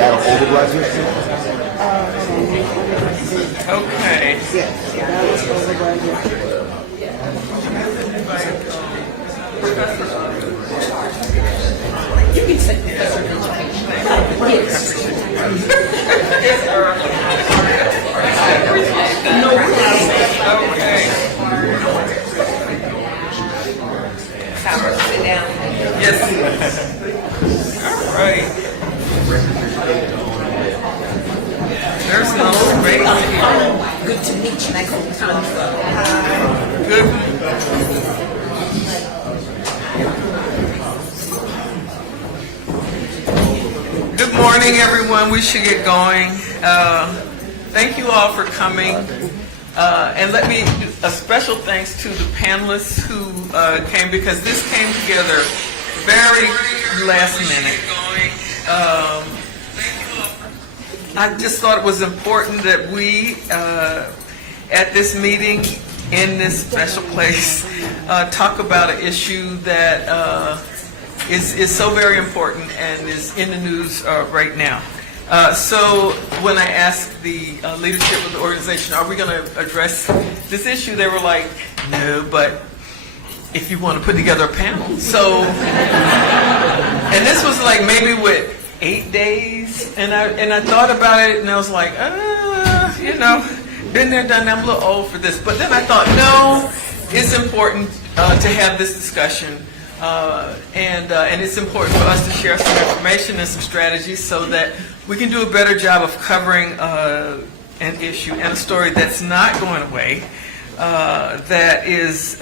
battle over black history? Okay. Yes, that was over black history. You can say professor of education. Yes. No problem. Okay. Howard, sit down. Yes. All right. There's no space here. Good to meet you. Nice to come. Good. Good morning, everyone. We should get going. Thank you all for coming. And let me do a special thanks to the panelists who came, because this came together very last minute. I just thought it was important that we, at this meeting, in this special place, talk about an issue that is so very important and is in the news right now. So when I asked the leadership of the organization, are we going to address this issue, they were like, no, but if you want to put together a panel. So, and this was like maybe with 8 days, and I thought about it, and I was like, you know, been there, done that, I'm a little old for this. But then I thought, no, it's important to have this discussion, and it's important for us to share some information and some strategies so that we can do a better job of covering an issue and a story that's not going away, that is,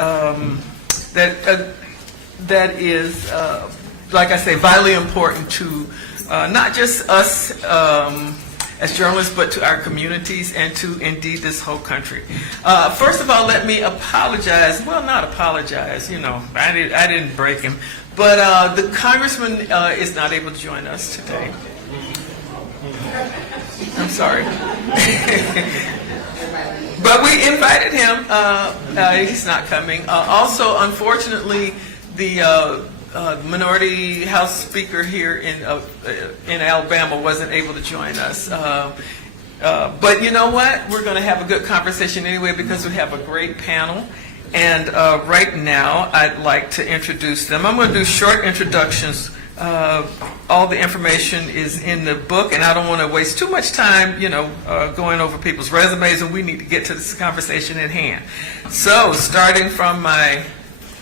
like I say, vitally important to not just us as journalists, but to our communities and to indeed this whole country. First of all, let me apologize. Well, not apologize. You know, I didn't break him, but the congressman is not able to join us today. I'm sorry. But we invited him. He's not coming. Also, unfortunately, the minority House Speaker here in Alabama wasn't able to join us. But you know what? We're going to have a good conversation anyway, because we have a great panel. And right now, I'd like to introduce them. I'm going to do short introductions. All the information is in the book, and I don't want to waste too much time, you know, going over people's resumes, and we need to get to this conversation at hand. So, starting from my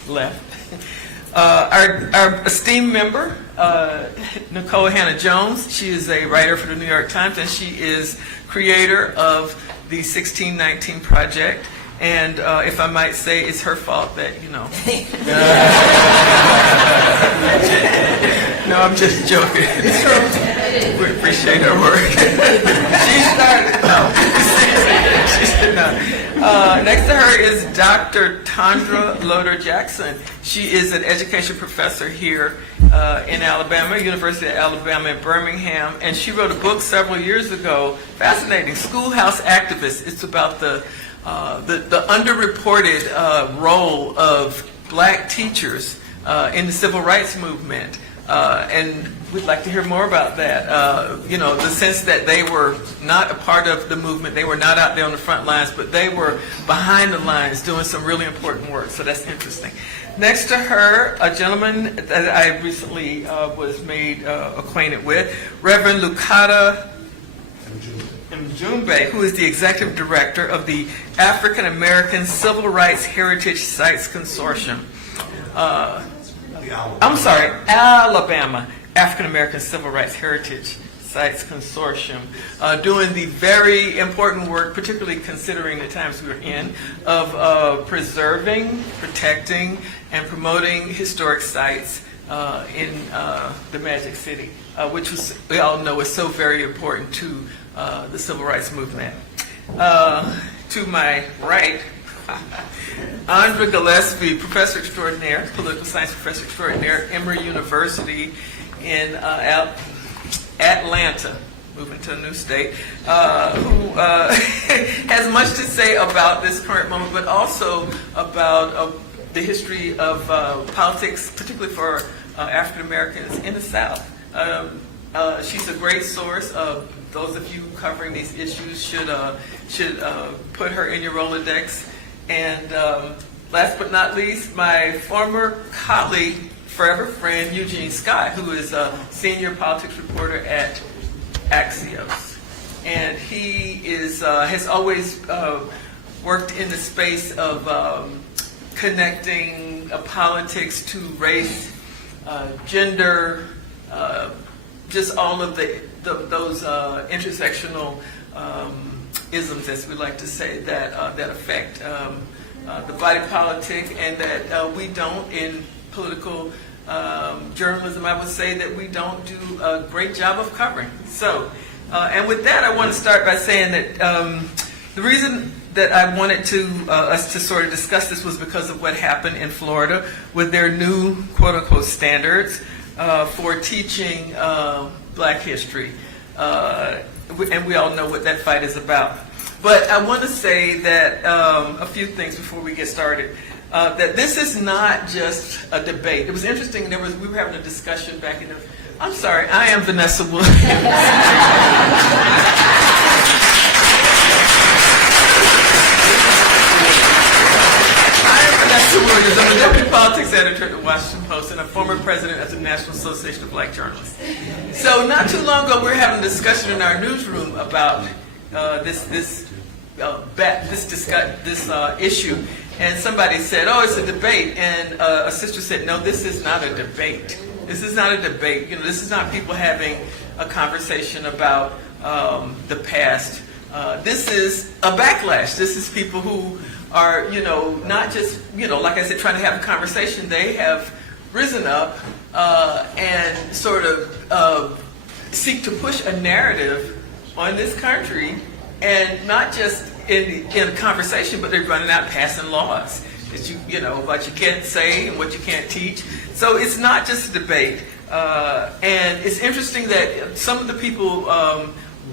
left, our esteemed member, Nicole Hannah-Jones. She is a writer for the New York Times, and she is creator of the 1619 Project. And if I might say, it's her fault that, you know. No, I'm just joking. We appreciate her work. She started. No. She said no. Next to her is Dr. Tondra Loder-Jackson. She is an education professor here in Alabama, University of Alabama in Birmingham, and she wrote a book several years ago, fascinating, Schoolhouse Activists. It's about the underreported role of black teachers in the civil rights movement. And we'd like to hear more about that. You know, the sense that they were not a part of the movement, they were not out there on the front lines, but they were behind the lines doing some really important work. So that's interesting. Next to her, a gentleman that I recently was made acquainted with, Reverend Lucado Mjumbe, who is the executive director of the African American Civil Rights Heritage Sites Consortium. Alabama African American Civil Rights Heritage Sites Consortium, doing the very important work, particularly considering the times we're in, of preserving, protecting, and promoting historic sites in the Magic City, which we all know is so very important to the civil rights movement. To my right, Andra Gillespie, professor extraordinaire, political science professor extraordinaire, Emory University in Atlanta, moving to a new state, who has much to say about this current moment, but also about the history of politics, particularly for African Americans in the South. She's a great source. Those of you covering these issues should put her in your Rolodex. And last but not least, my former colleague, forever friend, Eugene Scott, who is a senior politics reporter at Axios. And he has always worked in the space of connecting politics to race, gender, just all of those intersectional isms, as we like to say, that affect the body politic, and that we don't in political journalism. I would say that we don't do a great job of covering. So, and with that, I want to start by saying that the reason that I wanted us to sort of discuss this was because of what happened in Florida with their new quote-unquote standards for teaching Black history. And we all know what that fight is about. But I want to say that a few things before we get started. That this is not just a debate. It was interesting, we were having a discussion back in the, I'm sorry, I am Vanessa Williams. I'm the deputy politics editor at the Washington Post and a former president of the National Association of Black Journalists. So not too long ago, we were having a discussion in our newsroom about this issue, and somebody said, "Oh, it's a debate," and a sister said, "No, this is not a debate. This is not a debate. This is not people having a conversation about the past. This is a backlash. This is people who are, not just, like I said, trying to have a conversation. They have risen up and sort of seek to push a narrative on this country, and not just in a conversation, but they're running out passing laws that what you can't say and what you can't teach. So it's not just a debate. And it's interesting that some of the people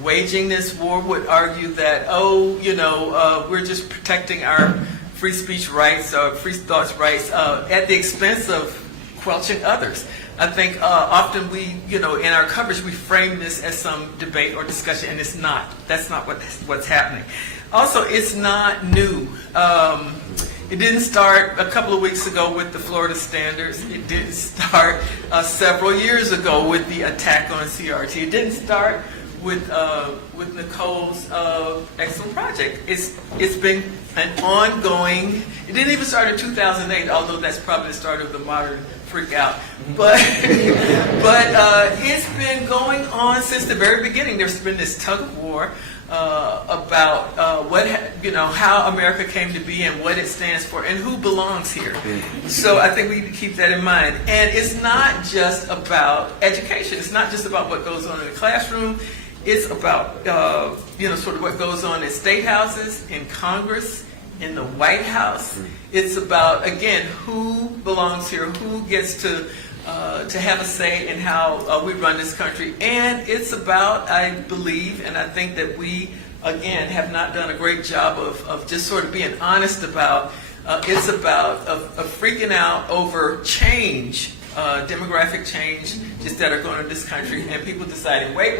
waging this war would argue that, we're just protecting our free speech rights, free thoughts rights, at the expense of quelching others. I think often we, in our coverage, we frame this as some debate or discussion, and it's not. That's not what's happening. Also, it's not new. It didn't start a couple of weeks ago with the Florida standards. It didn't start several years ago with the attack on CRT. It didn't start with Nicole's excellent project. It's been an ongoing. It didn't even start in 2008, although that's probably the start of the modern freak out. But it's been going on since the very beginning. There's been this tug of war about how America came to be and what it stands for and who belongs here. So I think we need to keep that in mind. And it's not just about education. It's not just about what goes on in the classroom. It's about sort of what goes on in state houses, in Congress, in the White House. It's about, again, who belongs here, who gets to have a say in how we run this country. And it's about, I believe, and I think that we, again, have not done a great job of just sort of being honest about, it's about freaking out over change, demographic change, just that are going on in this country, and people deciding, wait,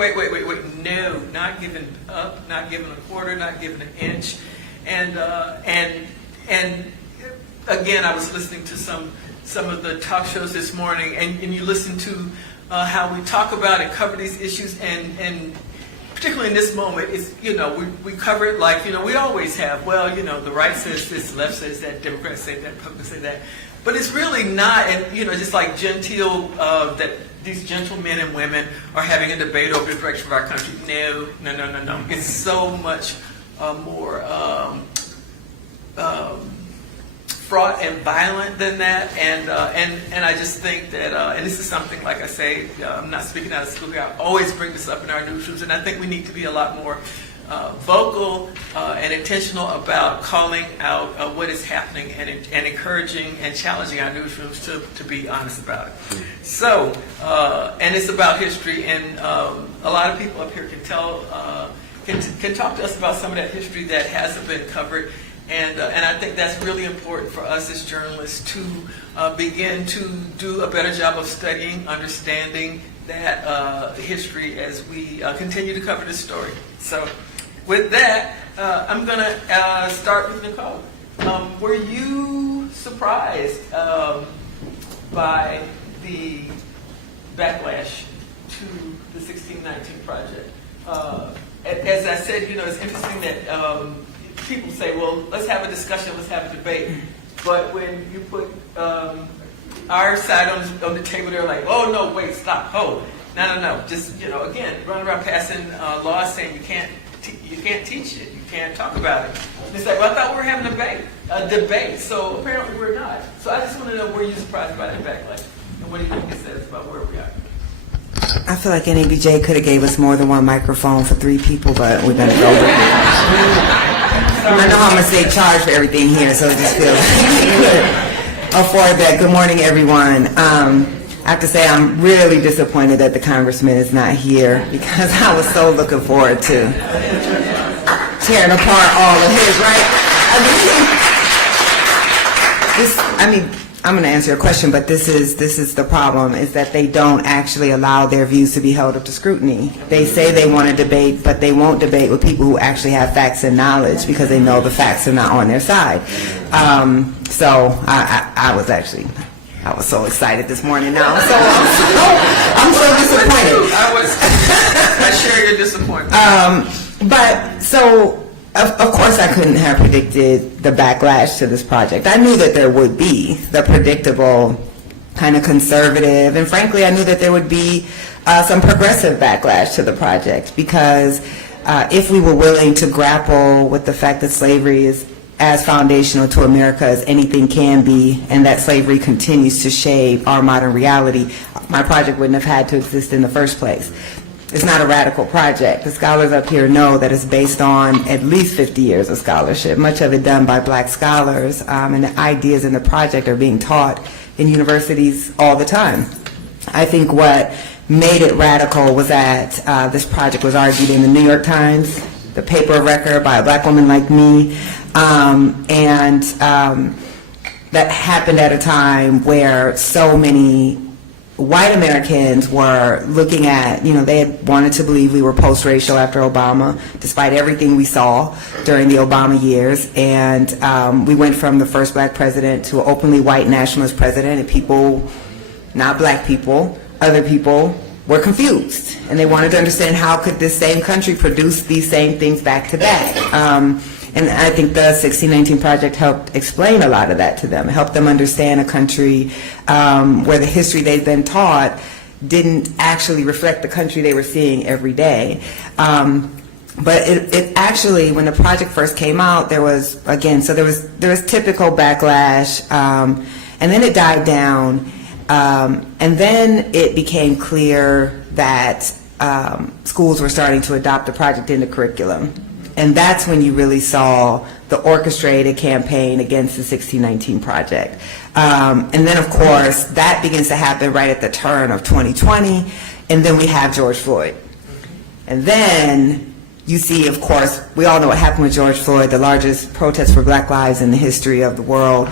no, not giving up, not giving a quarter, not giving an inch. And again, I was listening to some of the talk shows this morning, and you listen to how we talk about and cover these issues, and particularly in this moment, it's, we cover it like, we always have. Well, the right says this, the left says that, Democrats say that, Republicans say that. But it's really not, and just like genteel, that these gentle men and women are having a debate over the direction of our country. No. It's so much more fraught and violent than that, and I just think that, and this is something, like I say, I'm not speaking out of school here. I always bring this up in our newsrooms, and I think we need to be a lot more vocal and intentional about calling out what is happening and encouraging and challenging our newsrooms to be honest about it. So, and it's about history, and a lot of people up here can tell, can talk to us about some of that history that hasn't been covered. And I think that's really important for us as journalists to begin to do a better job of studying, understanding, that history as we continue to cover this story. So with that, I'm going to start with Nicole. Were you surprised by the backlash to the 1619 project? As I said, it's interesting that people say, well, let's have a discussion, let's have a debate. But when you put our side on the table, they're like, oh, no, wait, stop, hold. No. Just, again, run around passing laws saying you can't teach it, you can't talk about it. And it's like, well, I thought we were having a debate, so apparently we're not. So I just want to know, were you surprised by that backlash? And what do you think it says about where we are? I feel like NABJ could have gave us more than one microphone for 3 people, but we're going to go with it. I know how much they charge for everything here, so it just feels like we could afford that. Good morning, everyone. I have to say I'm really disappointed that the congressman is not here because I was so looking forward to tearing apart all of his, right? I'm going to answer your question, but this is the problem, is that they don't actually allow their views to be held up to scrutiny. They say they want to debate, but they won't debate with people who actually have facts and knowledge because they know the facts are not on their side. So I was so excited this morning now. So I'm so disappointed. I share your disappointment. But so of course I couldn't have predicted the backlash to this project. I knew that there would be the predictable kind of conservative, and frankly I knew that there would be some progressive backlash to the project because if we were willing to grapple with the fact that slavery is as foundational to America as anything can be, and that slavery continues to shape our modern reality, my project wouldn't have had to exist in the first place. It's not a radical project. The scholars up here know that it's based on at least 50 years of scholarship, much of it done by black scholars, and the ideas in the project are being taught in universities all the time. I think what made it radical was that this project was argued in the New York Times, the paper of record by a black woman like me, and that happened at a time where so many white Americans were looking at, they had wanted to believe we were post-racial after Obama, despite everything we saw during the Obama years. And we went from the first black president to an openly white nationalist president, and people, not black people, other people, were confused. And they wanted to understand how could this same country produce these same things back to back. And I think the 1619 Project helped explain a lot of that to them. It helped them understand a country where the history they've been taught didn't actually reflect the country they were seeing every day. But it actually, when the project first came out, there was, again, so there was typical backlash, and then it died down, and then it became clear that schools were starting to adopt the project into curriculum. And that's when you really saw the orchestrated campaign against the 1619 Project. And then, of course, that begins to happen right at the turn of 2020, and then we have George Floyd. And then you see, of course, we all know what happened with George Floyd, the largest protest for black lives in the history of the world.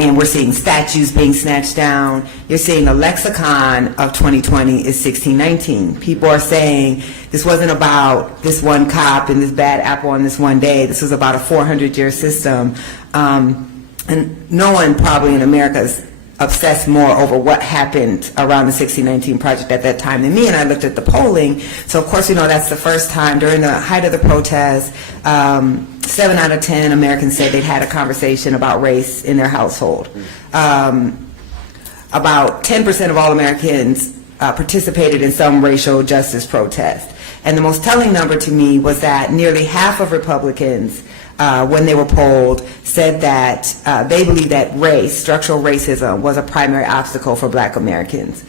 And we're seeing statues being snatched down. You're seeing the lexicon of 2020 is 1619. People are saying this wasn't about this one cop and this bad apple on this one day. This was about a 400-year system. And no one probably in America is obsessed more over what happened around the 1619 Project at that time than me, and I looked at the polling. So of course, that's the first time during the height of the protest, 7 out of 10 Americans said they'd had a conversation about race in their household. About 10% of all Americans participated in some racial justice protest. And the most telling number to me was that nearly half of Republicans, when they were polled, said that they believe that race, structural racism, was a primary obstacle for black Americans.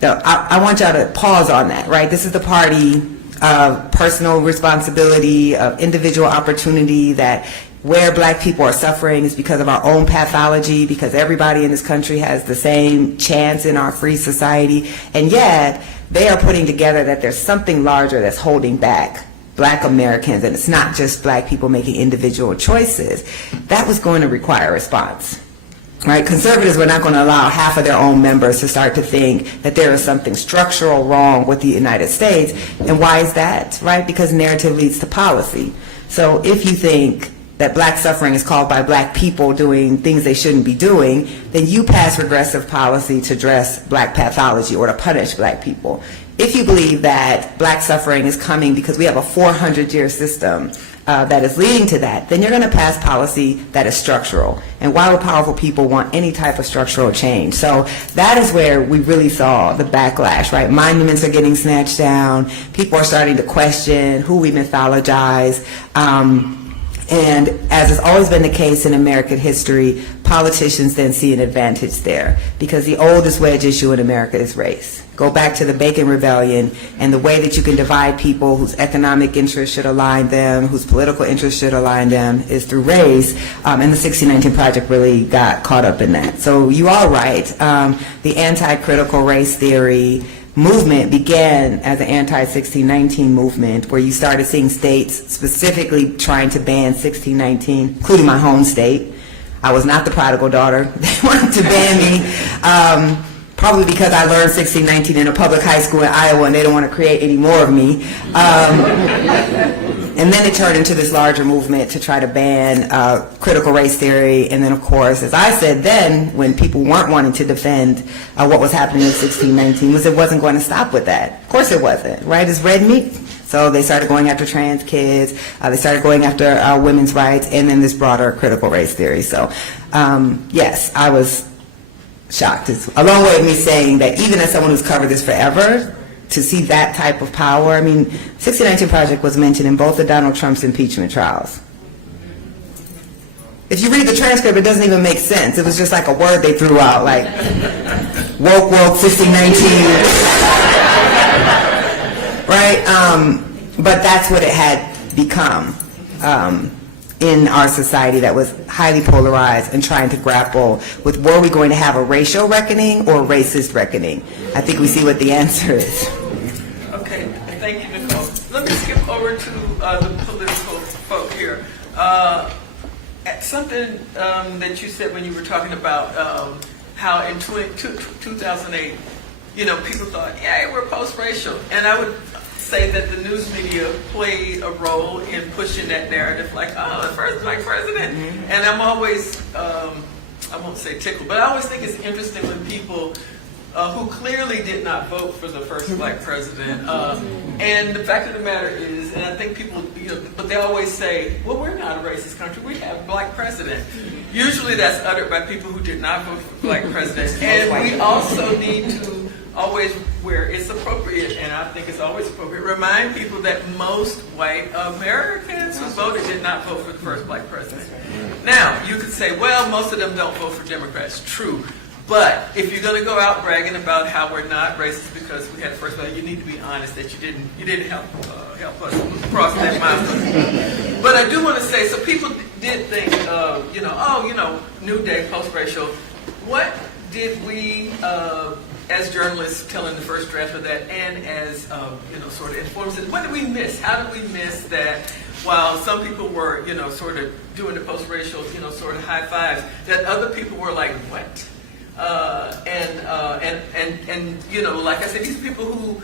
Now, I want y'all to pause on that, right? This is the party of personal responsibility, of individual opportunity, that where black people are suffering is because of our own pathology, because everybody in this country has the same chance in our free society, and yet they are putting together that there's something larger that's holding back black Americans, and it's not just black people making individual choices. That was going to require a response. Right? Conservatives were not going to allow half of their own members to start to think that there is something structural wrong with the United States. And why is that? Right? Because narrative leads to policy. So if you think that black suffering is caused by black people doing things they shouldn't be doing, then you pass regressive policy to address black pathology or to punish black people. If you believe that black suffering is coming because we have a 400-year system that is leading to that, then you're going to pass policy that is structural. And why would powerful people want any type of structural change? So that is where we really saw the backlash, right? Monuments are getting snatched down. People are starting to question who we mythologize. And as has always been the case in American history, politicians then see an advantage there because the oldest wedge issue in America is race. Go back to the Bacon Rebellion and the way that you can divide people whose economic interests should align them, whose political interests should align them, is through race. And the 1619 Project really got caught up in that. So you are right. The anti-critical race theory movement began as an anti-1619 movement where you started seeing states specifically trying to ban 1619, including my home state. I was not the prodigal daughter. They wanted to ban me, probably because I learned 1619 in a public high school in Iowa and they don't want to create any more of me. And then it turned into this larger movement to try to ban critical race theory. And then, of course, as I said then, when people weren't wanting to defend what was happening in 1619, was it wasn't going to stop with that. Of course it wasn't, right? It's red meat. So they started going after trans kids. They started going after women's rights, and then this broader critical race theory. So, yes, I was shocked. It's a long way of me saying that even as someone who's covered this forever, to see that type of power. I mean, 1619 Project was mentioned in both of Donald Trump's impeachment trials. If you read the transcript, it doesn't even make sense. It was just like a word they threw out, like woke, 1619. Right? But that's what it had become in our society that was highly polarized and trying to grapple with, were we going to have a racial reckoning or a racist reckoning? I think we see what the answer is. Okay, thank you, Nicole. Let me skip over to the political folk here. Something that you said when you were talking about how in 2008, you know, people thought, yeah, we're post-racial. And I would say that the news media played a role in pushing that narrative, like, oh, the first black president. Mm-hmm. And I'm always, I won't say tickled, but I always think it's interesting when people who clearly did not vote for the first black president. And the fact of the matter is, and I think people, you know, but they always say, well, we're not a racist country, we have a black president. Usually that's uttered by people who did not vote for black president. And we also need to always, where it's appropriate, and I think it's always appropriate, remind people that most white Americans who voted did not vote for the first black president. Now, you could say, well, most of them don't vote for Democrats. True. But if you're going to go out bragging about how we're not racist because we had the first black, you need to be honest that you didn't help us cross that milestone. But I do want to say, so people did think, New Day, post-racial. What did we, as journalists telling the first draft of that, and as sort of informers, what did we miss? How did we miss that? While some people were, sort of doing the post-racial, sort of high fives, that other people were like, what? Like I said, these people who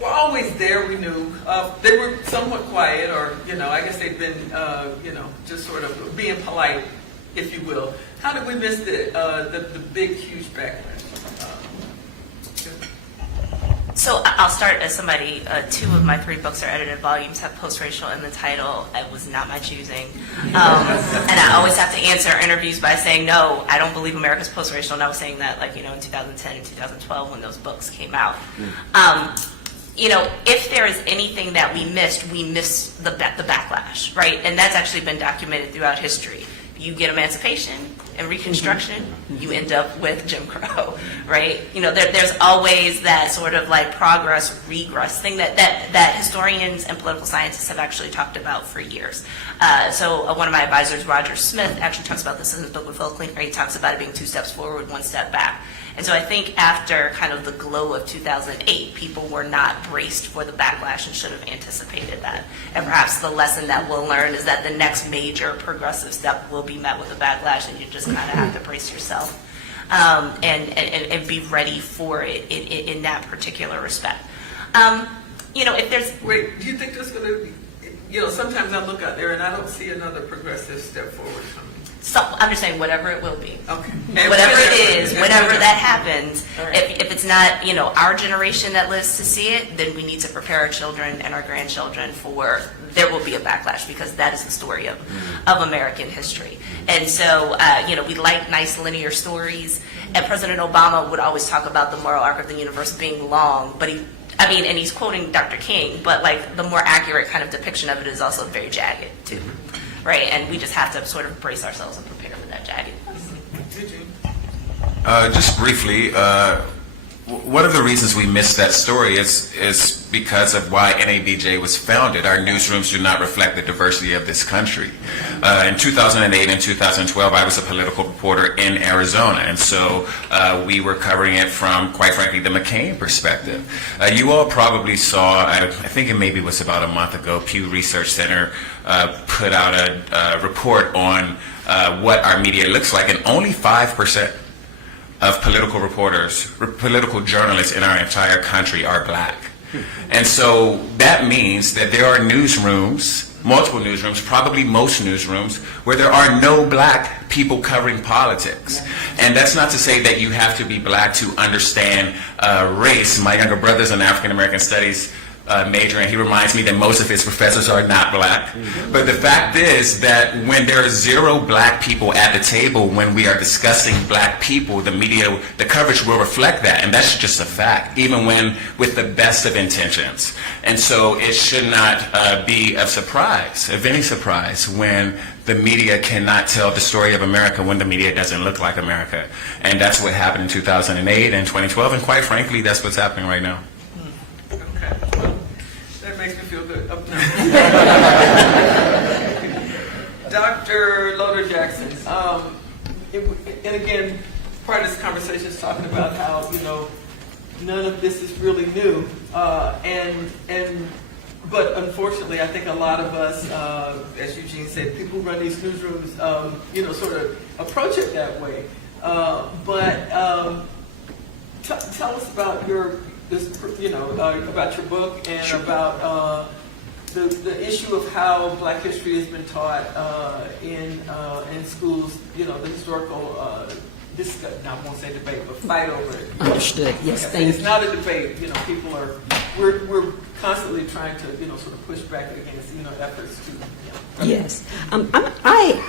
were always there, we knew, they were somewhat quiet, or, I guess they'd been, just sort of being polite, if you will. How did we miss the big, huge backlash? So I'll start as somebody, 2 of my 3 books are edited volumes, have post-racial in the title. It was not my choosing. And I always have to answer interviews by saying, no, I don't believe America's post-racial. And I was saying that, in 2010 and 2012 when those books came out. If there is anything that we missed the backlash, right? And that's actually been documented throughout history. You get emancipation and Reconstruction, you end up with Jim Crow, right? There's always that sort of progress, regress thing that historians and political scientists have actually talked about for years. So one of my advisors, Roger Smith, actually talks about this in his book with Phil Klinker. He talks about it being 2 steps forward, 1 step back. And so I think after kind of the glow of 2008, people were not braced for the backlash and should have anticipated that. And perhaps the lesson that we'll learn is that the next major progressive step will be met with a backlash, and you just just kind of have to brace yourself and be ready for it in that particular respect. If there's Wait, do you think there's going to be, sometimes I look out there and I don't see another progressive step forward coming. I'm just saying whatever it will be. Okay. Whatever it is, whenever that happens, All right. if it's not, our generation that lives to see it, then we need to prepare our children and our grandchildren for there will be a backlash, because that is the story of American history. And so, we like nice linear stories, and President Obama would always talk about the moral arc of the universe being long, but and he's quoting Dr. King, but like the more accurate kind of depiction of it is also very jagged too, right? And we just have to sort of brace ourselves and prepare for that jaggedness. Just briefly, one of the reasons we missed that story is because of why NABJ was founded. Our newsrooms do not reflect the diversity of this country. In 2008 and 2012, I was a political reporter in Arizona, and so we were covering it from, quite frankly, the McCain perspective. You all probably saw, I think it maybe was about a month ago, Pew Research Center put out a report on what our media looks like, and only 5% of political reporters, political journalists in our entire country are black. And so that means that there are newsrooms, multiple newsrooms, probably most newsrooms, where there are no black people covering politics. And that's not to say that you have to be black to understand race. My younger brother's an African American studies major, and he reminds me that most of his professors are not black. But the fact is that when there are 0 black people at the table when we are discussing black people, the media, the coverage will reflect that, and that's just a fact, even when with the best of intentions. And so it should not be of any surprise, when the media cannot tell the story of America when the media doesn't look like America. And that's what happened in 2008 and 2012, and quite frankly, that's what's happening right now. Okay. That makes me feel good. Up now. Dr. Loder Jackson, and again, part of this conversation is talking about how, none of this is really new. But unfortunately, I think a lot of us, as Eugene said, people who run these newsrooms, sort of approach it that way. Tell us about about your book and Sure. about the issue of how Black history has been taught in schools. The historical. I won't say debate, but fight over it. Understood. Yes, Yeah, thank it's you. not a debate. People are. We're constantly trying to sort of push back against efforts to. Yes.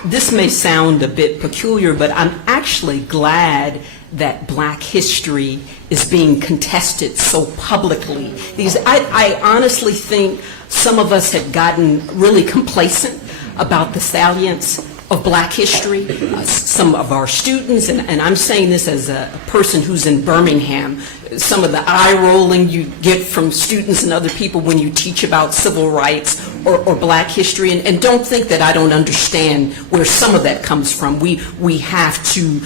This may sound a bit peculiar, but I'm actually glad that Black history is being contested so publicly. I honestly think some of us had gotten really complacent about the salience of Black history. Some of our students, and I'm saying this as a person who's in Birmingham, some of the eye rolling you get from students and other people when you teach about civil rights or Black history, and don't think that I don't understand where some of that comes from. We have to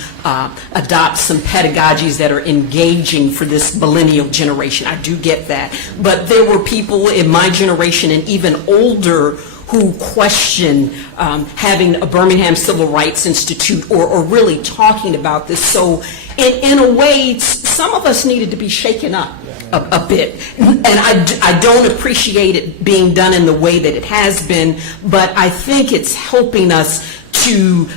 adopt some pedagogies that are engaging for this millennial generation. I do get that. But there were people in my generation and even older who question having a Birmingham Civil Rights Institute or really talking about this. So in a way, some of us needed to be shaken up a bit. And I don't appreciate it being done in the way that it has been, but I think it's helping us to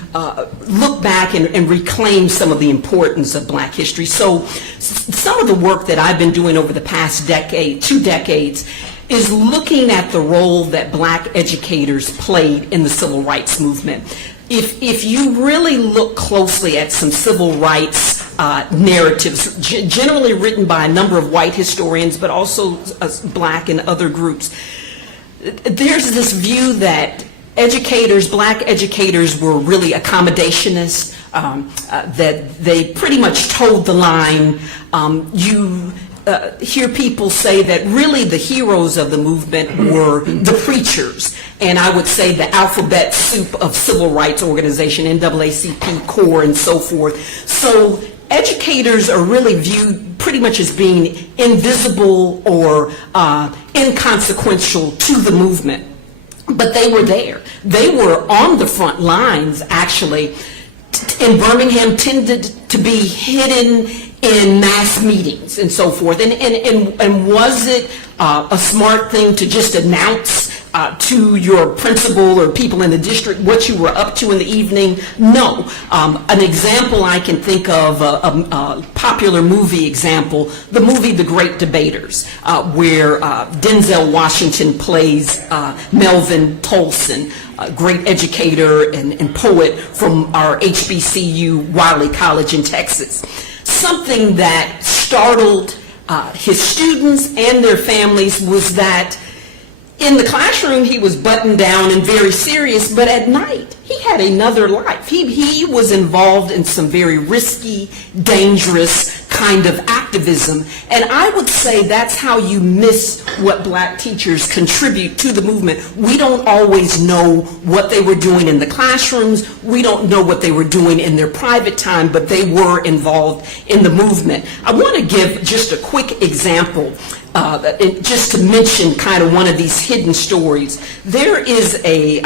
look back and reclaim some of the importance of Black history. So some of the work that I've been doing over the past 2 decades, is looking at the role that Black educators played in the civil rights movement. If you really look closely at some civil rights narratives, generally written by a number of white historians, but also Black and other groups, there's this view that Black educators were really accommodationist, that they pretty much toed the line. You hear people say that really the heroes of the movement were the preachers, and I would say the alphabet soup of civil rights organization, NAACP, CORE, and so forth. So educators are really viewed pretty much as being invisible or inconsequential to the movement. But they were there. They were on the front lines, actually, in Birmingham tended to be hidden in mass meetings and so forth. And was it a smart thing to just announce to your principal or people in the district what you were up to in the evening? No. An example I can think of, a popular movie example, the movie The Great Debaters, where Denzel Washington plays Melvin Tolson, a great educator and poet from our HBCU, Wiley College in Texas. Something that startled his students and their families was that in the classroom, he was buttoned down and very serious, but at night, he had another life. He was involved in some very risky, dangerous kind of activism. And I would say that's how you miss what black teachers contribute to the movement. We don't always know what they were doing in the classrooms. We don't know what they were doing in their private time, but they were involved in the movement. I want to give just a quick example. Just to mention kind of one of these hidden stories. There is a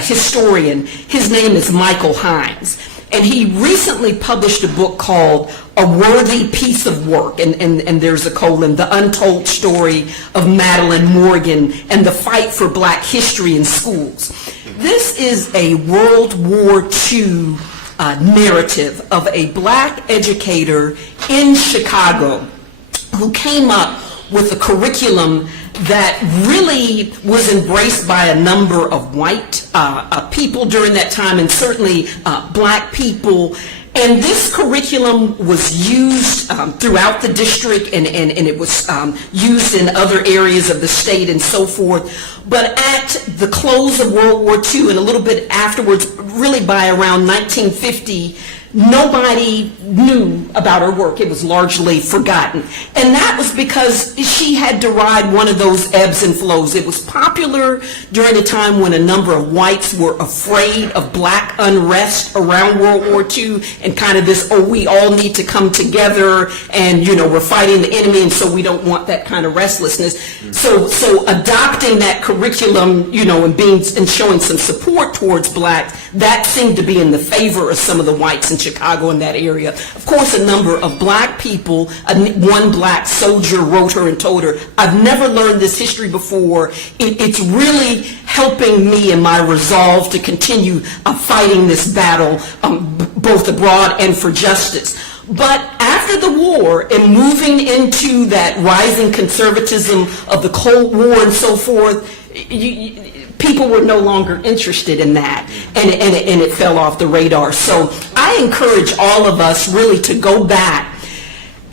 historian, his name is Michael Hines, and he recently published a book called A Worthy Piece of Work, and there's a colon, The Untold Story of Madeline Morgan and the Fight for Black History in Schools. This is a World War II narrative of a black educator in Chicago who came up with a curriculum that really was embraced by a number of white people during that time, and certainly black people. And this curriculum was used throughout the district, and it was used in other areas of the state and so forth. But at the close of World War II and a little bit afterwards, really by around 1950, nobody knew about her work. It was largely forgotten. And that was because she had to ride one of those ebbs and flows. It was popular during a time when a number of whites were afraid of black unrest around World War II, and kind of this, oh, we all need to come together, and, you know, we're fighting the enemy, and so we don't want that kind of restlessness. So adopting that curriculum, you know, and showing some support towards blacks, that seemed to be in the favor of some of the whites in Chicago in that area. Of course, a number of black people, one black soldier wrote her and told her, I've never learned this history before. It's really helping me in my resolve to continue fighting this battle, both abroad and for justice. But after the war and moving into that rising conservatism of the Cold War and so forth, people were no longer interested in that, and it fell off the radar. So I encourage all of us really to go back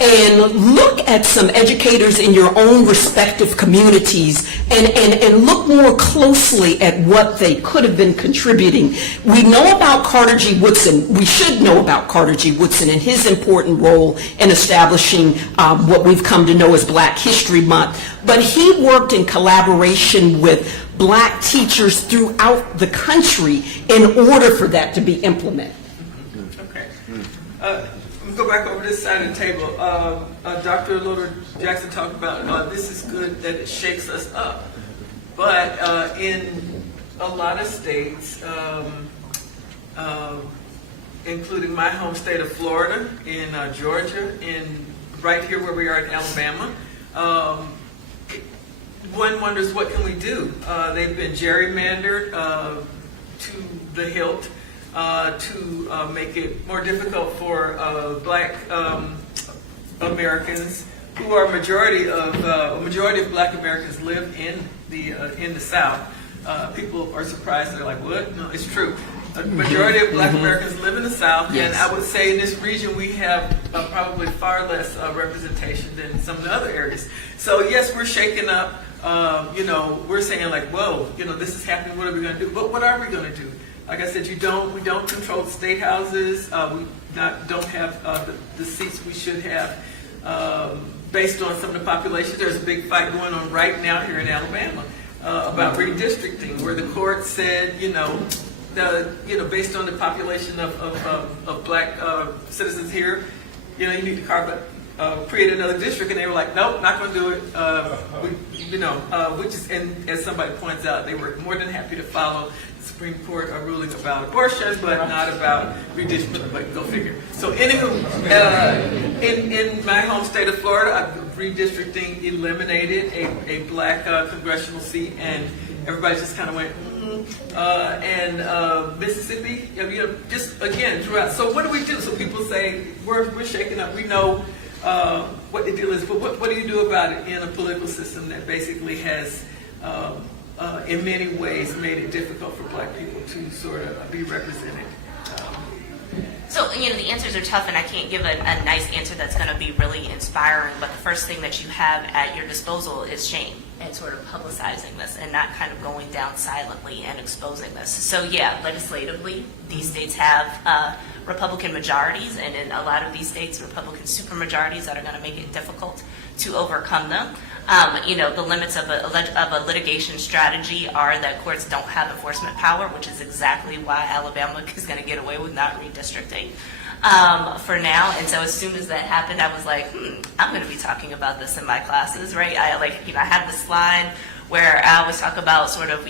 and look at some educators in your own respective communities and look more closely at what they could have been contributing. We know about Carter G. Woodson. We should know about Carter G. Woodson and his important role in establishing what we've come to know as Black History Month. But he worked in collaboration with black teachers throughout the country in order for that to be implemented. Okay. Go back over this side of the table. Dr. Loder Jackson talked about this is good that it shakes us up. But in a lot of states, including my home state of Florida, in Georgia, in right here where we are in Alabama, one wonders what can we do? They've been gerrymandered to the hilt. To make it more difficult for black Americans, who are a majority of black Americans live in the South. People are surprised. They're like, "What?" No, it's true. A majority of black Americans live in the South, yes. And I would say in this region we have probably far less representation than some of the other areas. So yes, we're shaking up. We're saying like, "Whoa, this is happening. What are we going to do?" But what are we going to do? Like I said, we don't control the state houses. We don't have the seats we should have based on some of the population. There's a big fight going on right now here in Alabama about redistricting, where the court said, based on the population of black citizens here, you need to create another district, and they were like, nope, not going to do it. And as somebody points out, they were more than happy to follow Supreme Court ruling about abortion, but not about redistricting, but go figure. So anywho, in my home state of Florida, redistricting eliminated a black congressional seat, and everybody just kind of went, and Mississippi, just again throughout. So what do we do? So people say, we're shaking up, we know what the deal is, but what do you do about it in a political system that basically has in many ways made it difficult for black people to sort of be represented? So, the answers are tough, and I can't give a nice answer that's going to be really inspiring, but the first thing that you have at your disposal is shame and sort of publicizing this and not kind of going down silently and exposing this. So, yeah, legislatively, these states have Republican majorities, and in a lot of these states, Republican supermajorities that are going to make it difficult to overcome them. The limits of a litigation strategy are that courts don't have enforcement power, which is exactly why Alabama is going to get away with not redistricting for now. And so as soon as that happened, I was like, I'm going to be talking about this in my classes, right? I have this slide where I always talk about sort of,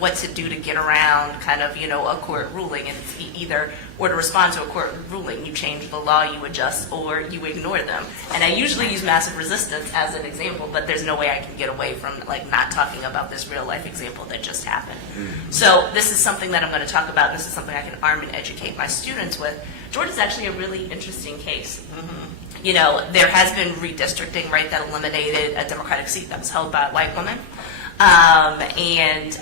what to do to get around kind of, a court ruling. And it's either, or to respond to a court ruling, you change the law, you adjust, or you ignore them. And I usually use massive resistance as an example, but there's no way I can get away from not talking about this real life example that just happened. So this is something that I'm going to talk about. This is something I can arm and educate my students with. Georgia's actually a really interesting case. There has been redistricting, right, that eliminated a Democratic seat that was held by a white woman. And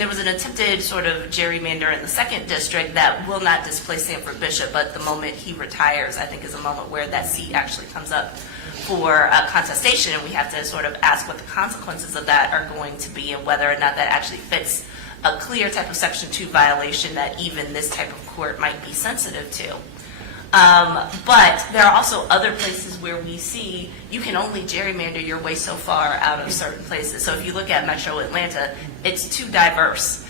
there was an attempted sort of gerrymander in the 2nd district that will not displace Sanford Bishop, but the moment he retires, I think, is a moment where that seat actually comes up for contestation, and we have to sort of ask what the consequences of that are going to be and whether or not that actually fits a clear type of Section 2 violation that even this type of court might be sensitive to. But there are also other places where we see you can only gerrymander your way so far out of certain places. So if you look at Metro Atlanta, it's too diverse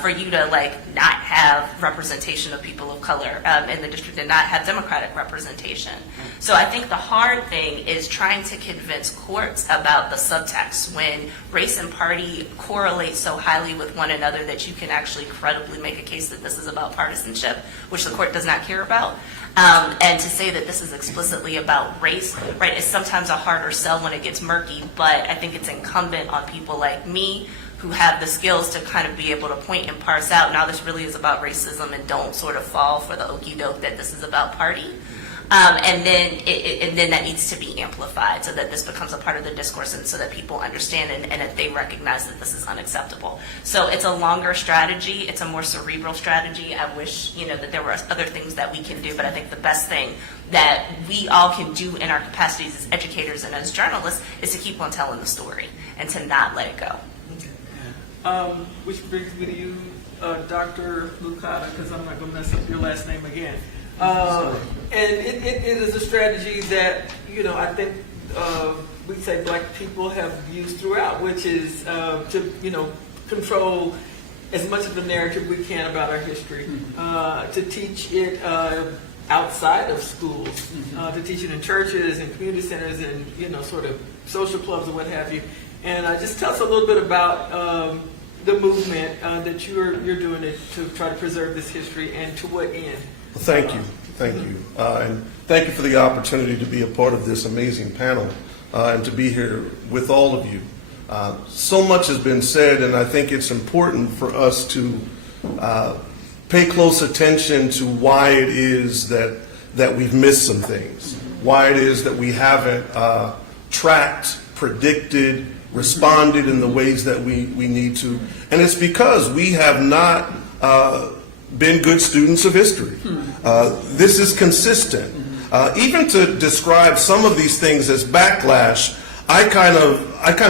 for you to not have representation of people of color in the district and not have Democratic representation. So I think the hard thing is trying to convince courts about the subtext when race and party correlate so highly with one another that you can actually credibly make a case that this is about partisanship, which the court does not care about. And to say that this is explicitly about race, right, is sometimes a harder sell when it gets murky, but I think it's incumbent on people like me who have the skills to kind of be able to point and parse out, now this really is about racism, and don't sort of fall for the okie doke that this is about party. And then that needs to be amplified so that this becomes a part of the discourse and so that people understand and that they recognize that this is unacceptable. So it's a longer strategy. It's a more cerebral strategy. I wish, that there were other things that we can do, but I think the best thing that we all can do in our capacities as educators and as journalists is to keep on telling the story and to not let it go. Which brings me to you, Dr. Lucado, because I'm not going to mess up your last name again. And it is a strategy that, I think we say black people have used throughout, which is to, control as much of the narrative we can about our history, to teach it outside of schools, to teach it in churches and community centers and, sort of social clubs and what have you. And just tell us a little bit about the movement that you're doing to try to preserve this history, and to what end. Well, thank you. And thank you for the opportunity to be a part of this amazing panel and to be here with all of you. So much has been said, and I think it's important for us to pay close attention to why it is that we've missed some things, why it is that we haven't tracked, predicted, responded in the ways that we need to. And it's because we have not been good students of history. This is consistent. Even to describe some of these things as backlash, I kind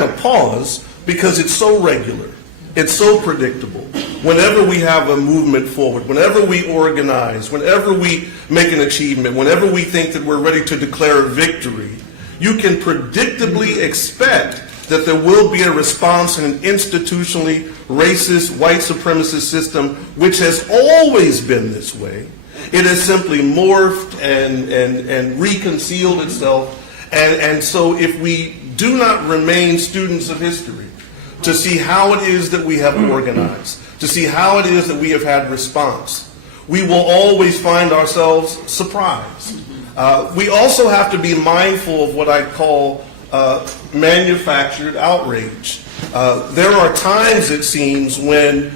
of pause because it's so regular. It's so predictable. Whenever we have a movement forward, whenever we organize, whenever we make an achievement, whenever we think that we're ready to declare a victory, you can predictably expect that there will be a response in an institutionally racist, white supremacist system, which has always been this way. It has simply morphed and reconcealed itself. And so if we do not remain students of history, to see how it is that we have organized, to see how it is that we have had response, we will always find ourselves surprised. We also have to be mindful of what I call manufactured outrage. There are times, it seems, when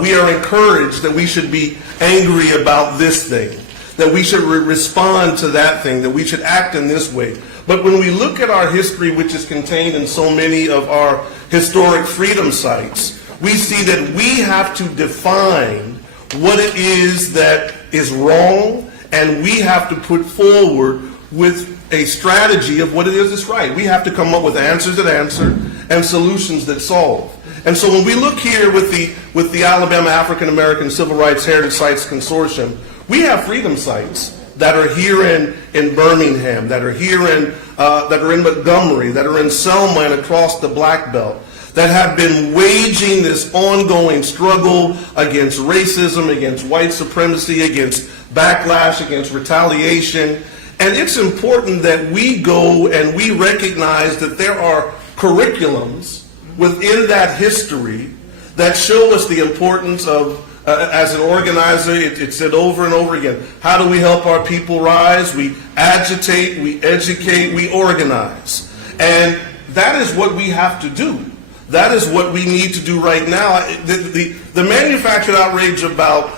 we are encouraged that we should be angry about this thing, that we should respond to that thing, that we should act in this way. But when we look at our history, which is contained in so many of our historic freedom sites, we see that we have to define what it is that is wrong, and we have to put forward with a strategy of what it is that's right. We have to come up with answers that answer and solutions that solve. And so when we look here with the Alabama African American Civil Rights Heritage Sites Consortium, we have freedom sites that are here in Birmingham, that are here that are in Montgomery, that are in Selma and across the Black Belt, that have been waging this ongoing struggle against racism, against white supremacy, against backlash, against retaliation. And it's important that we go and we recognize that there are curriculums within that history that show us the importance of, as an organizer, it's said over and over again, how do we help our people rise? We agitate, we educate, we organize. And that is what we have to do. That is what we need to do right now. The manufactured outrage about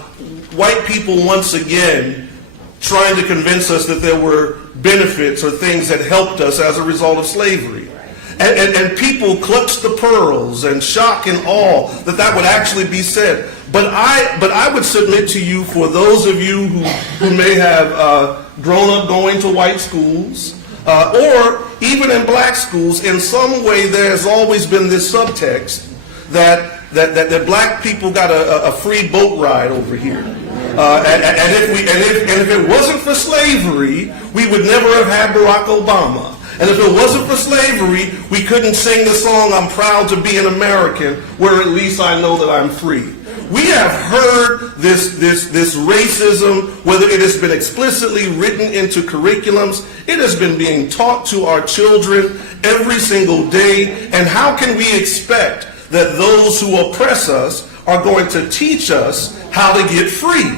white people once again trying to convince us that there were benefits or things that helped us as a result of slavery. And people clutch the pearls and shock and awe that would actually be said. But I would submit to you, for those of you who may have grown up going to white schools, or even in black schools, in some way there has always been this subtext that black people got a free boat ride over here. And if it wasn't for slavery, we would never have had Barack Obama. And if it wasn't for slavery, we couldn't sing the song, "I'm proud to be an American, where at least I know that I'm free." We have heard this racism, whether it has been explicitly written into curriculums, it has been being taught to our children every single day. And how can we expect that those who oppress us are going to teach us how to get free?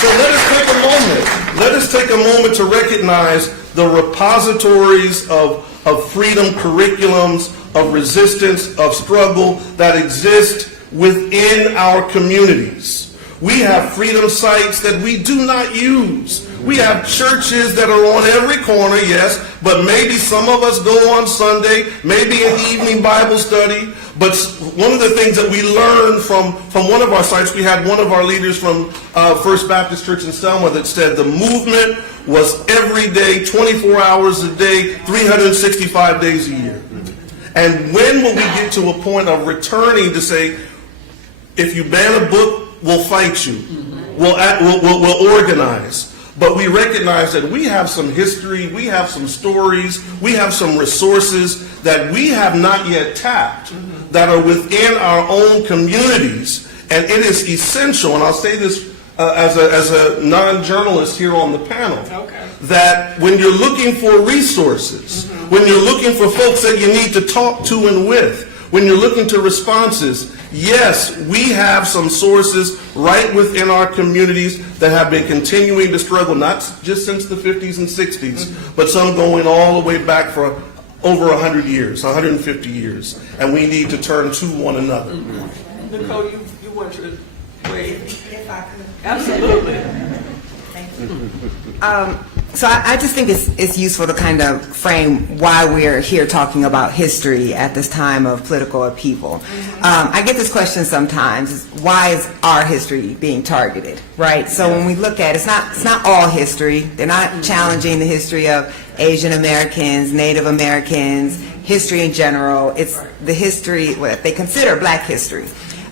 So let us take a moment. Let us take a moment to recognize the repositories of freedom curriculums, of resistance, of struggle that exist within our communities. We have freedom sites that we do not use. We have churches that are on every corner, yes, but maybe some of us go on Sunday, maybe an evening Bible study. But one of the things that we learned from one of our sites, we had one of our leaders from First Baptist Church in Selma that said the movement was every day, 24 hours a day, 365 days a year. And when will we get to a point of returning to say, if you ban a book, we'll fight you, we'll organize. But we recognize that we have some history, we have some stories, we have some resources that we have not yet tapped that are within our own communities. And it is essential, and I'll say this as a non-journalist here on the panel, that when you're looking for resources, when you're looking for folks that you need to talk to and with, when you're looking to responses, yes, we have some sources right within our communities that have been continuing to struggle, not just since the 50s and 60s, but some going all the way back for over 100 years, 150 years. And we need to turn to one another. Nicole, you want to weigh? If I could. Absolutely. Thank you. So I just think it's useful to kind of frame why we're here talking about history at this time of political upheaval. I get this question sometimes, is why is our history being targeted, right? So when we look at it, it's not all history. They're not challenging the history of Asian Americans, Native Americans, history in general. It's the history, what they consider black history.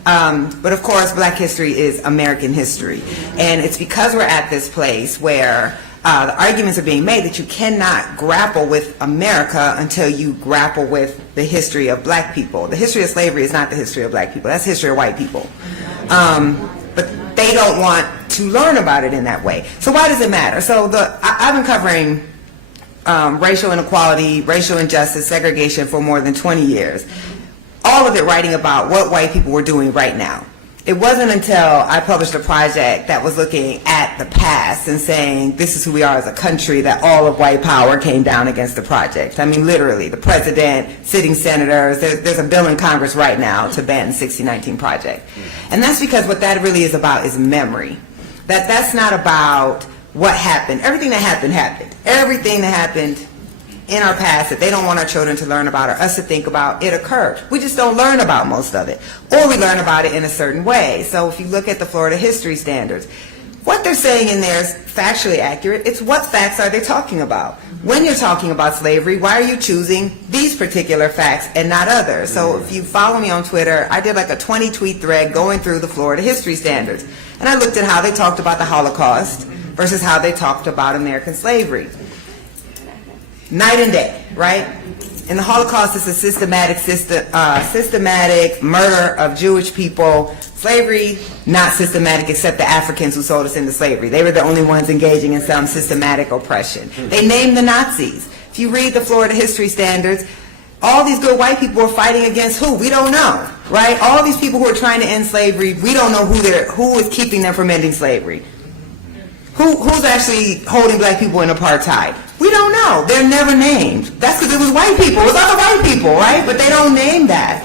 But of course, black history is American history. And it's because we're at this place where the arguments are being made that you cannot grapple with America until you grapple with the history of black people. The history of slavery is not the history of black people. That's the history of white people. But they don't want to learn about it in that way. So why does it matter? So I've been covering racial inequality, racial injustice, segregation for more than 20 years. All of it writing about what white people were doing right now. It wasn't until I published a project that was looking at the past and saying this is who we are as a country that all of white power came down against the project. I mean, literally, the president, sitting senators, there's a bill in Congress right now to ban the 1619 Project. And that's because what that really is about is memory. That's not about what happened. Everything that happened, happened. Everything that happened in our past that they don't want our children to learn about or us to think about, it occurred. We just don't learn about most of it. Or we learn about it in a certain way. So if you look at the Florida history standards, what they're saying in there is factually accurate. It's what facts are they talking about. When you're talking about slavery, why are you choosing these particular facts and not others? So if you follow me on Twitter, I did like a 20-tweet thread going through the Florida history standards. And I looked at how they talked about the Holocaust versus how they talked about American slavery. Night and day, right? In the Holocaust, it's a systematic murder of Jewish people. Slavery, not systematic, except the Africans who sold us into slavery. They were the only ones engaging in some systematic oppression. They named the Nazis. If you read the Florida history standards, all these good white people were fighting against who? We don't know, right? All these people who are trying to end slavery, we don't know who is keeping them from ending slavery. Who's actually holding black people in apartheid? We don't know. They're never named. That's because it was white people. It was other white people, right? But they don't name that.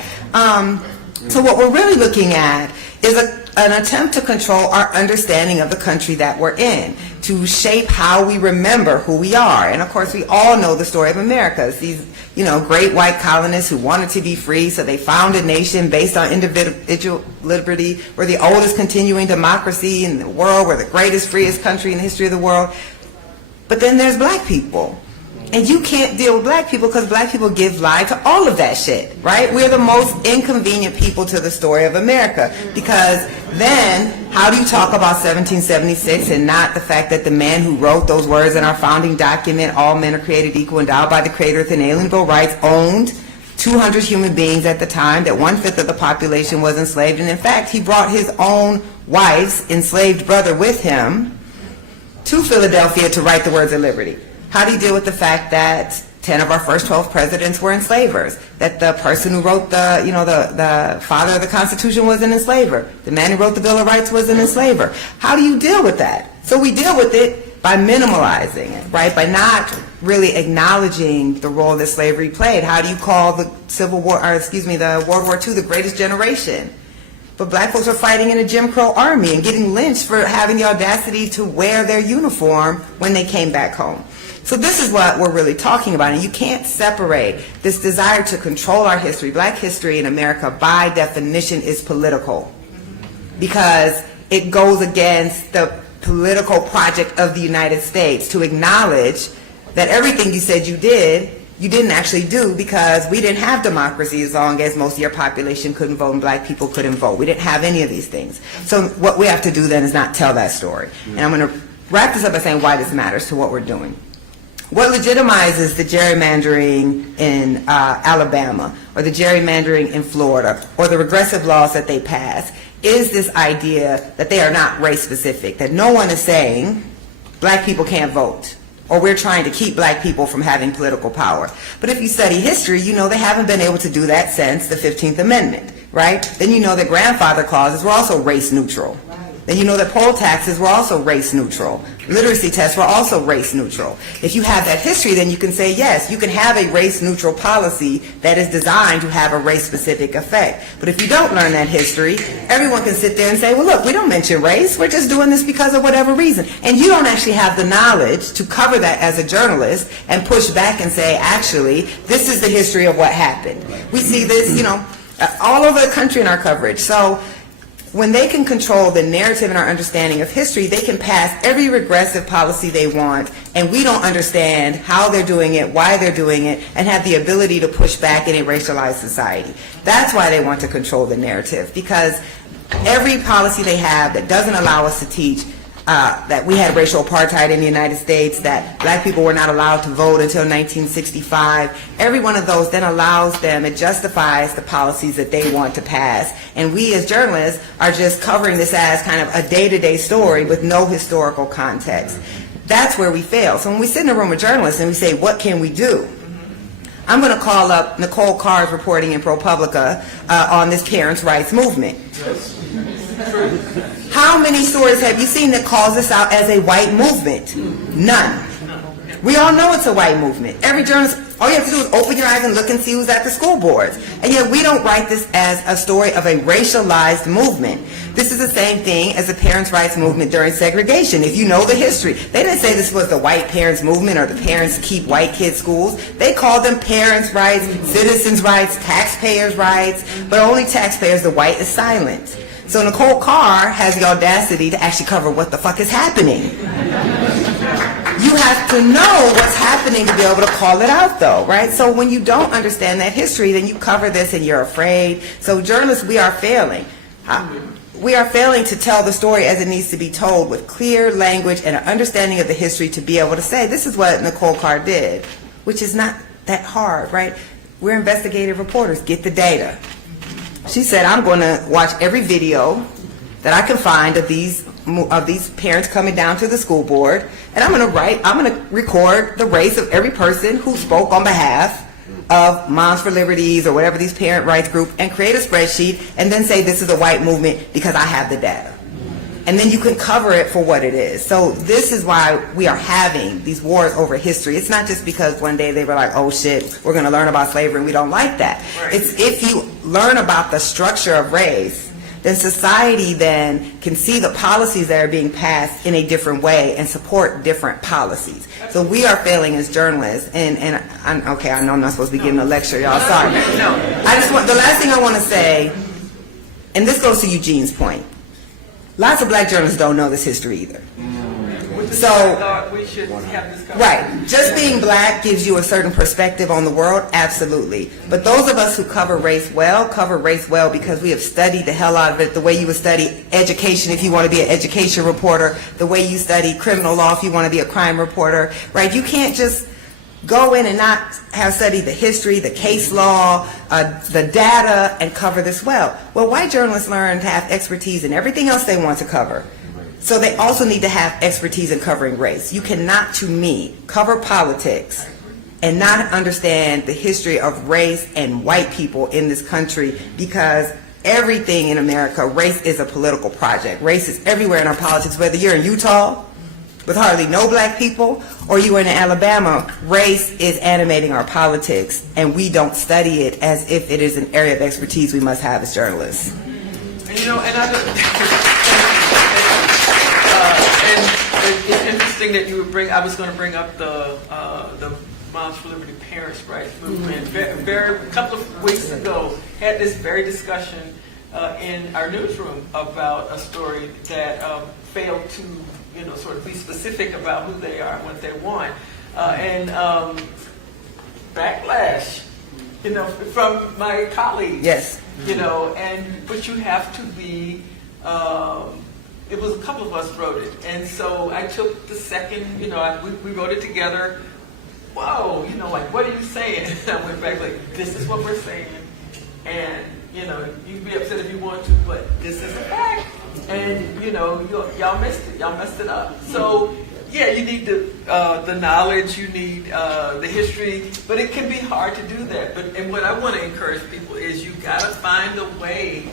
So what we're really looking at is an attempt to control our understanding of the country that we're in, to shape how we remember who we are. And of course, we all know the story of America. It's these, great white colonists who wanted to be free, so they found a nation based on individual liberty. We're the oldest continuing democracy in the world. We're the greatest, freest country in the history of the world. But then there's black people. And you can't deal with black people because black people give life to all of that shit, right? We're the most inconvenient people to the story of America, because then how do you talk about 1776 and not the fact that the man who wrote those words in our founding document, all men are created equal, endowed by the Creator with inalienable rights, owned 200 human beings at the time, that 1/5 of the population was enslaved, and in fact, he brought his own wife's enslaved brother with him to Philadelphia to write the words of liberty. How do you deal with the fact that 10 of our first 12 presidents were enslavers? That the person who wrote the father of the Constitution was an enslaver. The man who wrote the Bill of Rights was an enslaver. How do you deal with that? So we deal with it by minimalizing it, right? By not really acknowledging the role that slavery played. How do you call the the World War II the greatest generation? But black folks are fighting in a Jim Crow army and getting lynched for having the audacity to wear their uniform when they came back home. So this is what we're really talking about, and you can't separate this desire to control our history. Black history in America, by definition, is political, because it goes against the political project of the United States to acknowledge that everything you said you did, you didn't actually do, because we didn't have democracy as long as most of your population couldn't vote and black people couldn't vote. We didn't have any of these things. So what we have to do then is not tell that story. And I'm going to wrap this up by saying why this matters to what we're doing. What legitimizes the gerrymandering in Alabama, or the gerrymandering in Florida, or the regressive laws that they pass, is this idea that they are not race specific, that no one is saying black people can't vote, or we're trying to keep black people from having political power. But if you study history, you know they haven't been able to do that since the 15th Amendment, right? Then you know that grandfather clauses were also race neutral. Then you know that poll taxes were also race neutral. Literacy tests were also race neutral. If you have that history, then you can say, yes, you can have a race neutral policy that is designed to have a race specific effect. But if you don't learn that history, everyone can sit there and say, well, look, we don't mention race. We're just doing this because of whatever reason. And you don't actually have the knowledge to cover that as a journalist and push back and say, actually, this is the history of what happened. We see this, all over the country in our coverage. So when they can control the narrative and our understanding of history, they can pass every regressive policy they want, and we don't understand how they're doing it, why they're doing it, and have the ability to push back in a racialized society. That's why they want to control the narrative, because every policy they have that doesn't allow us to teach that we had racial apartheid in the United States, that black people were not allowed to vote until 1965. Every one of those then allows them, it justifies the policies that they want to pass. And we as journalists are just covering this as kind of a day-to-day story with no historical context. That's where we fail. So when we sit in a room with journalists and we say, what can we do? I'm going to call up Nicole Carr's reporting in ProPublica on this parents' rights movement. How many stories have you seen that calls this out as a white movement? None. We all know it's a white movement. Every journalist, all you have to do is open your eyes and look and see who's at the school boards. And yet we don't write this as a story of a racialized movement. This is the same thing as the parents' rights movement during segregation. If you know the history, they didn't say this was the white parents movement or the parents keep white kids schools. They called them parents' rights, citizens' rights, taxpayers' rights, but only taxpayers, the white is silent. So Nicole Carr has the audacity to actually cover what the fuck is happening. You have to know what's happening to be able to call it out, though, right? So when you don't understand that history, then you cover this and you're afraid. So journalists, we are failing. We are failing to tell the story as it needs to be told with clear language and an understanding of the history to be able to say, this is what Nicole Carr did, which is not that hard, right? We're investigative reporters. Get the data. She said, I'm going to watch every video that I can find of these parents coming down to the school board, and I'm going to record the race of every person who spoke on behalf of Moms for Liberties or whatever these parent rights group, and create a spreadsheet and then say this is a white movement because I have the data. And then you can cover it for what it is. So this is why we are having these wars over history. It's not just because one day they were like, oh shit, we're going to learn about slavery and we don't like that. Right. It's if you learn about the structure of race, then society then can see the policies that are being passed in a different way and support different policies. So we are failing as journalists, and I'm, okay, I know I'm not supposed to be giving a lecture, y'all, sorry. The last thing I want to say, and this goes to Eugene's point, lots of black journalists don't know this history either. So, we should have this conversation. right, just being black gives you a certain perspective on the world, absolutely. But those of us who cover race well because we have studied the hell out of it, the way you would study education if you want to be an education reporter, the way you study criminal law if you want to be a crime reporter, right? You can't just go in and not have studied the history, the case law, the data, and cover this well. Well, white journalists learn to have expertise in everything else they want to cover. So they also need to have expertise in covering race. You cannot, to me, cover politics and not understand the history of race and white people in this country, because everything in America, race is a political project. Race is everywhere in our politics, whether you're in Utah with hardly no black people or you are in Alabama, race is animating our politics, and we don't study it as if it is an area of expertise we must have as journalists. And, it's interesting that you would bring. I was going to bring up the Moms for Liberty Parents' Rights Movement. A couple of weeks ago, had this very discussion in our newsroom about a story that failed to, sort of be specific about who they are and what they want, and backlash, from my colleagues. Yes. But you have to be. It was a couple of us wrote it, and so I took the second, we wrote it together. Whoa, what are you saying? And I went back like, this is what we're saying, and you can be upset if you want to, but this is a fact, and y'all missed it, y'all messed it up. So yeah, you need the knowledge, you need the history, but it can be hard to do that. And what I want to encourage people is you got to find a way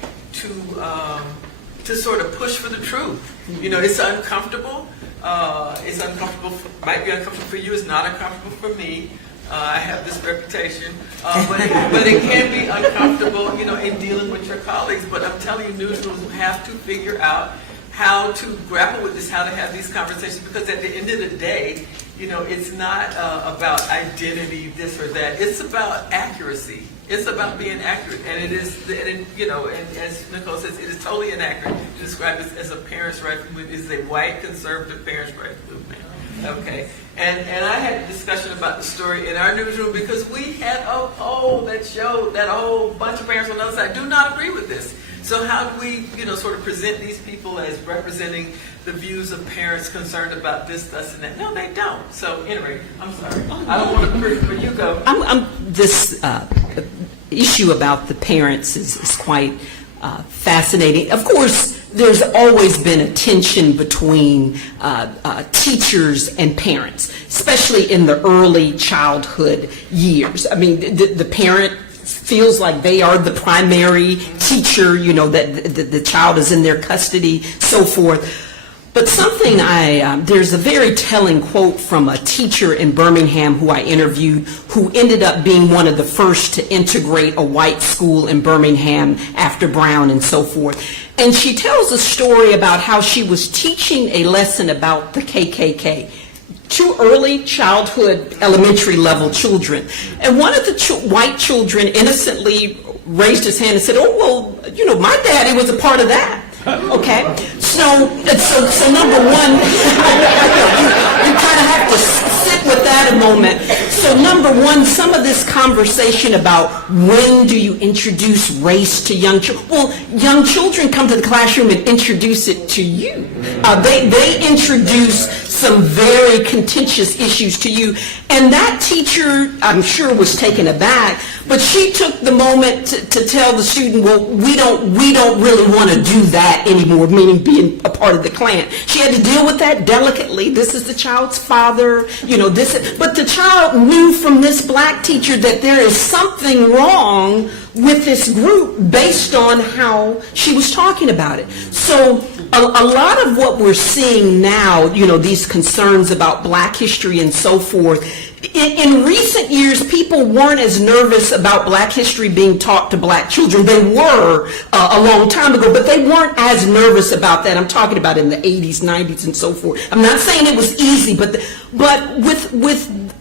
to sort of push for the truth. It's uncomfortable. It's uncomfortable. Might be uncomfortable for you. It's not uncomfortable for me. I have this reputation, but it can be uncomfortable, in dealing with your colleagues. But I'm telling you, newsrooms have to figure out how to grapple with this, how to have these conversations, because at the end of the day, it's not about identity, this or that. It's about accuracy. It's about being accurate, and it is, and as Nicole says, it is totally inaccurate to describe this as a parents' rights movement. It is a white conservative parents' rights movement. Okay, and I had a discussion about the story in our newsroom because we had a poll that showed that a whole bunch of parents on the other side do not agree with this. So how do we, sort of present these people as representing the views of parents concerned about this, and that? No, they don't. So anyway, I'm sorry. I don't want to preach, but you go. This issue about the parents is quite fascinating. Of course, there's always been a tension between teachers and parents, especially in the early childhood years. I mean, the parent feels like they are the primary teacher, you know, that the child is in their custody, so forth. But something there's a very telling quote from a teacher in Birmingham who I interviewed, who ended up being one of the first to integrate a white school in Birmingham after Brown and so forth. And she tells a story about how she was teaching a lesson about the KKK to early childhood, elementary level children. And one of the white children innocently raised his hand and said, "Oh, well, you know, my daddy was a part of that." Okay, so number one, you kind of have to sit with that a moment. So number one, some of this conversation about when do you introduce race to young children? Well, young children come to the classroom and introduce it to you. They introduce some very contentious issues to you. And that teacher, I'm sure, was taken aback, but she took the moment to tell the student, well, we don't really want to do that anymore, meaning being a part of the Klan. She had to deal with that delicately. This is the child's father, you know, but the child knew from this black teacher that there is something wrong with this group based on how she was talking about it. So a lot of what we're seeing now, you know, these concerns about black history and so forth, in recent years, people weren't as nervous about black history being taught to black children. They were a long time ago, but they weren't as nervous about that. I'm talking about in the 80s, 90s, and so forth. I'm not saying it was easy, but with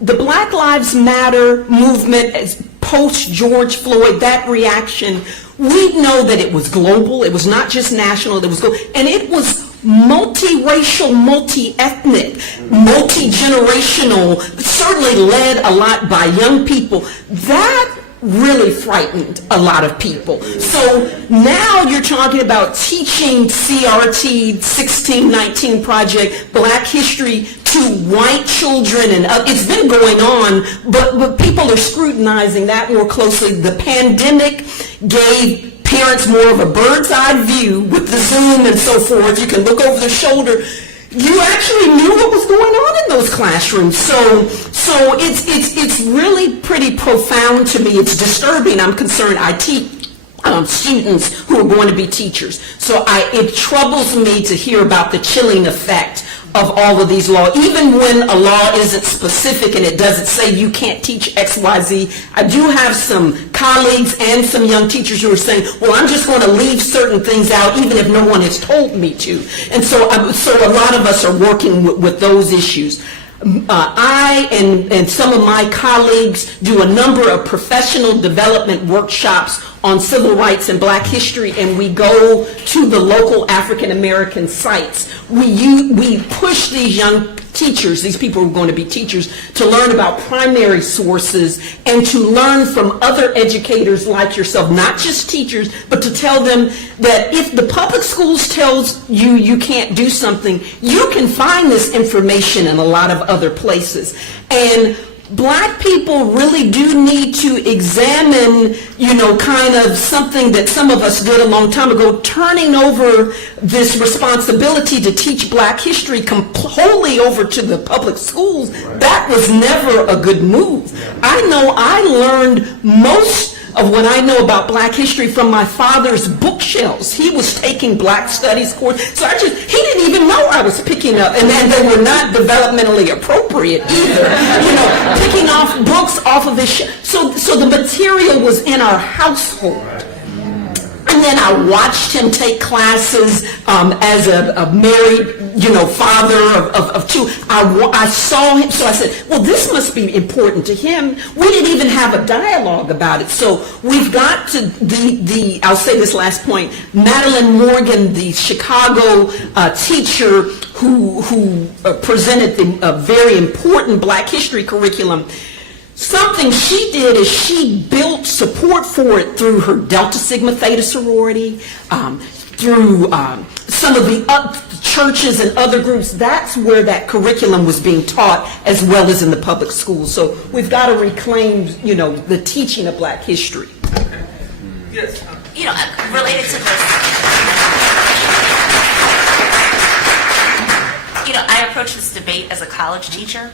the Black Lives Matter movement, as post-George Floyd, that reaction, we know that it was global. It was not just national. It was global. And it was multiracial, multi-ethnic, multi-generational, certainly led a lot by young people. That really frightened a lot of people. So now you're talking about teaching CRT 1619 Project, Black History to white children, and it's been going on, but people are scrutinizing that more closely. The pandemic gave parents more of a bird's eye view with the Zoom and so forth. You can look over their shoulder. You actually knew what was going on in those classrooms. So it's really pretty profound to me. It's disturbing. I'm concerned. I teach students who are going to be teachers. So it troubles me to hear about the chilling effect of all of these laws. Even when a law isn't specific and it doesn't say you can't teach X, Y, Z, I do have some colleagues and some young teachers who are saying, well, I'm just going to leave certain things out even if no one has told me to. And so a lot of us are working with those issues. I and some of my colleagues do a number of professional development workshops on civil rights and black history, and we go to the local African American sites. We push these young teachers, these people who are going to be teachers, to learn about primary sources and to learn from other educators like yourself, not just teachers, but to tell them that if the public schools tells you you can't do something, you can find this information in a lot of other places. And black people really do need to examine, kind of something that some of us did a long time ago, turning over this responsibility to teach black history wholly over to the public schools. Right. That was never a good move. I know I learned most of what I know about black history from my father's bookshelves. He was taking black studies course, so he didn't even know I was picking up, and then they were not developmentally appropriate either. Picking off books off of his so the material was in our household. And then I watched him take classes as a married, father of two. I saw him, so I said, well, this must be important to him. We didn't even have a dialogue about it. So we've got to I'll say this last point, Madeline Morgan, the Chicago teacher who presented a very important black history curriculum. Something she did is she built support for it through her Delta Sigma Theta sorority, through some of the churches and other groups. That's where that curriculum was being taught, as well as in the public schools. So we've got to reclaim, the teaching of black history. Yes. Related to this. I approach this debate as a college teacher.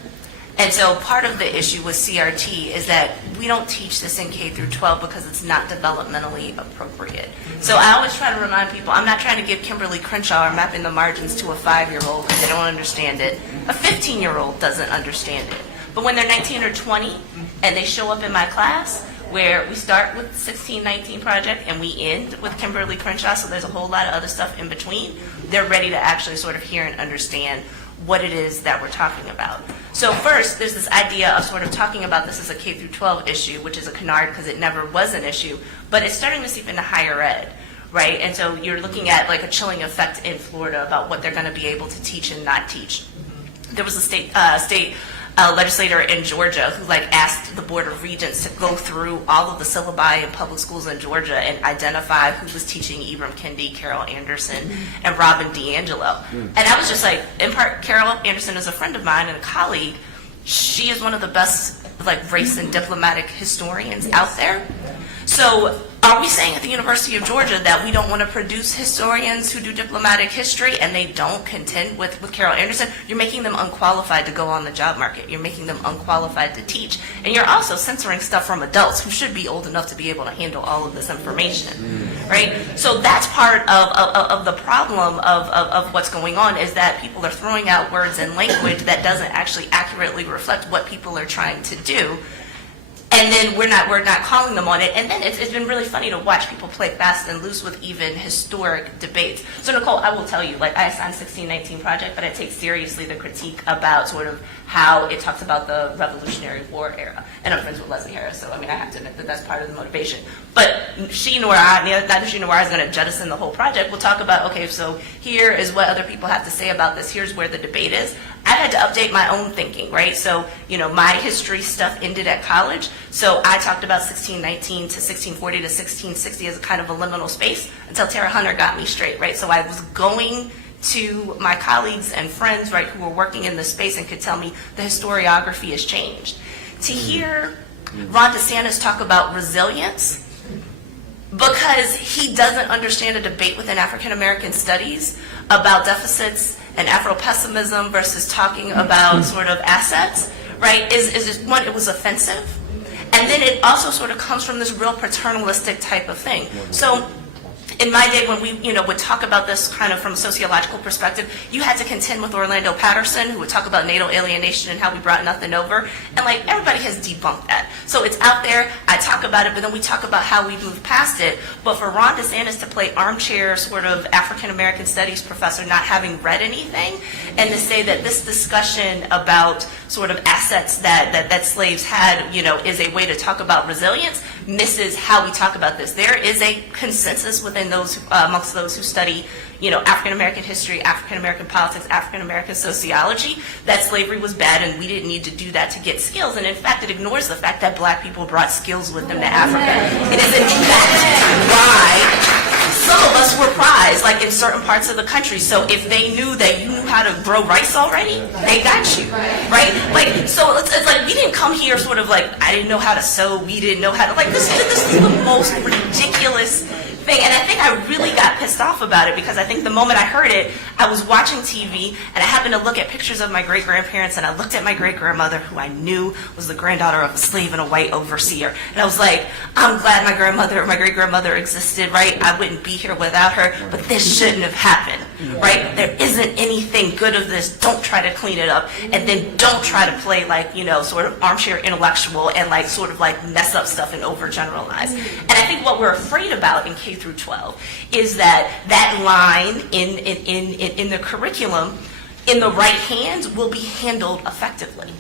And so part of the issue with CRT is that we don't teach this in K through 12 because it's not developmentally appropriate. So I always try to remind people, I'm not trying to give Kimberly Crenshaw or mapping the margins to a 5-year-old because they don't understand it. A 15-year-old doesn't understand it. But when they're 19 or 20 and they show up in my class, where we start with the 1619 project and we end with Kimberly Crenshaw, so there's a whole lot of other stuff in between, they're ready to actually sort of hear and understand what it is that we're talking about. So first, there's this idea of sort of talking about this as a K through 12 issue, which is a canard because it never was an issue, but it's starting to seep into higher ed, right? And so you're looking at like a chilling effect in Florida about what they're going to be able to teach and not teach. There was a state legislator in Georgia who like asked the Board of Regents to go through all of the syllabi in public schools in Georgia and identify who was teaching Ibram Kendi, Carol Anderson, and Robin DiAngelo. And I was just like, in part, Carol Anderson is a friend of mine and a colleague. She is one of the best like race and diplomatic historians out there. So are we saying at the University of Georgia that we don't want to produce historians who do diplomatic history and they don't contend with Carol Anderson? You're making them unqualified to go on the job market. You're making them unqualified to teach. And you're also censoring stuff from adults who should be old enough to be able to handle all of this information, right? So that's part of the problem of what's going on, is that people are throwing out words and language that doesn't actually accurately reflect what people are trying to do. And then we're not calling them on it. And then it's been really funny to watch people play fast and loose with even historic debates. So Nicole, I will tell you, like I assigned 1619 project, but I take seriously the critique about sort of how it talks about the Revolutionary War era. And I'm friends with Leslie Harris, so I mean I have to admit that that's part of the motivation. But she nor I, neither she nor I is going to jettison the whole project. We'll talk about, okay, so here is what other people have to say about this. Here's where the debate is. I've had to update my own thinking, right? So, you know, my history stuff ended at college. So I talked about 1619 to 1640 to 1660 as a kind of a liminal space until Tara Hunter got me straight, right? So I was going to my colleagues and friends, right, who were working in this space and could tell me the historiography has changed. To hear Ron DeSantis talk about resilience, because he doesn't understand a debate within African American studies about deficits and Afro-pessimism versus talking about sort of assets, right, is just, one, it was offensive. And then it also sort of comes from this real paternalistic type of thing. So in my day, when we, you know, would talk about this kind of from a sociological perspective, you had to contend with Orlando Patterson, who would talk about natal alienation and how we brought nothing over. And like everybody has debunked that. So it's out there, I talk about it, but then we talk about how we move past it. But for Ron DeSantis to play armchair sort of African American studies professor, not having read anything, and to say that this discussion about sort of assets that slaves had, you know, is a way to talk about resilience, misses how we talk about this. There is a consensus within those amongst those who study, you know, African American history, African American politics, African American sociology, that slavery was bad and we didn't need to do that to get skills. And in fact, it ignores the fact that black people brought skills with them to Africa. It is in fact why some of us were prized, like in certain parts of the country. So if they knew that you knew how to grow rice already, they got you, right? Like, so it's like we didn't come here sort of like, I didn't know how to sew, we didn't know how to, like, this is the most ridiculous thing. And I think I really got pissed off about it because I think the moment I heard it, I was watching TV and I happened to look at pictures of my great-grandparents and I looked at my great-grandmother, who I knew was the granddaughter of a slave and a white overseer. And I was like, I'm glad my great-grandmother existed, right? I wouldn't be here without her, but this shouldn't have happened, right? There isn't anything good of this. Don't try to clean it up. And then don't try to play like, you know, sort of armchair intellectual and like sort of like mess up stuff and overgeneralize. And I think what we're afraid about in K through 12 is that line in the curriculum in the right hands will be handled effectively.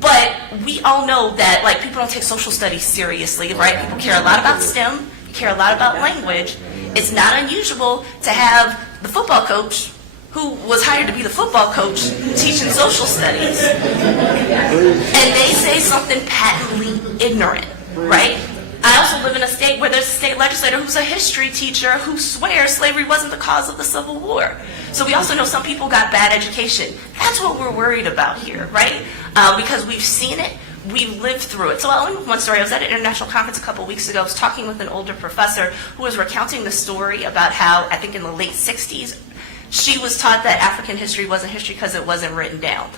But we all know that like people don't take social studies seriously, right? People care a lot about STEM, care a lot about language. It's not unusual to have the football coach who was hired to be the football coach teaching social studies, and they say something patently ignorant, right? I also live in a state where there's a state legislator who's a history teacher who swears slavery wasn't the cause of the Civil War. So we also know some people got bad education. That's what we're worried about here, right? Because we've seen it, we've lived through it. So I'll end with one story. I was at an international conference a couple weeks ago. I was talking with an older professor who was recounting the story about how, I think in the late 60s, She was taught that African history wasn't history because it wasn't written down.